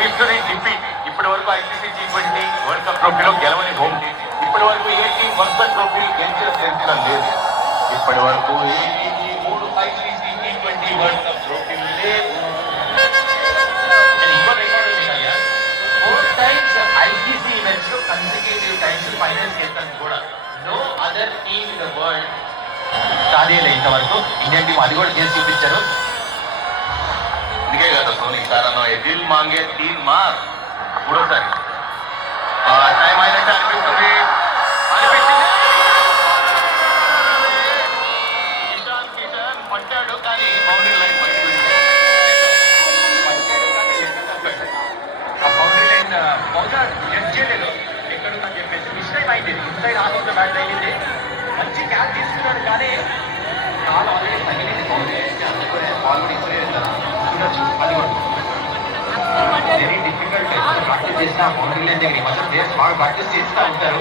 History repeat. ఇప్పటి వరకు ICC T20 world cup ట్రోఫీలో గెలవని హోమ్ టీం. ఇప్పటి వరకు ఏ టీం వరల్డ్ కప్ ట్రోఫీ గెలిచిన లేదు. ఇప్పటి వరకు ఏ టీంకి 3 ఐసీసీ T20 వరల్డ్ కప్ ట్రోఫీలు లేవు. ఇంకో రికార్డు ఉన్నాయా? 4 times ఐసీసీ ఈవెంట్స్ లో కన్సిక్యూటివ్ టైమ్స్ ఫైనల్స్ వెళ్తాను కూడా. No other team in the world సాధించలే ఇంతవరకు. ఇండియన్ టీం అది కూడా చేసి చూపించారు. అందుకే కదా సోనీ సారనో దిల్ మాంగే 3 మార్ మూడోసారి టైం అయినట్టు అనిపిస్తుంది. కిషాన్ పట్టాడు కానీ బౌండరీ లైన్ బయటకు ఆ బౌండరీ లైన్ బహుశా జడ్జ్ చేయలేదు ఎక్కడుందని చెప్పేసి మిస్టైప్ అయింది. Inside half of the bat అయింది. మంచి క్యాచ్ తీసుకున్నాడు కానీ కాల్ ఆల్రెడీ తగిలింది. బౌండరీ అందుకునే బాల్ కూడా ఇప్పుడే చూడొచ్చు. అది కూడా వెరీ డిఫికల్ట్. ప్రాక్టీస్ చేసిన బౌండరీ లైన్ దగ్గర ఈ మధ్య ప్లేయర్స్ బాగా ప్రాక్టీస్ చేస్తూ ఉంటారు.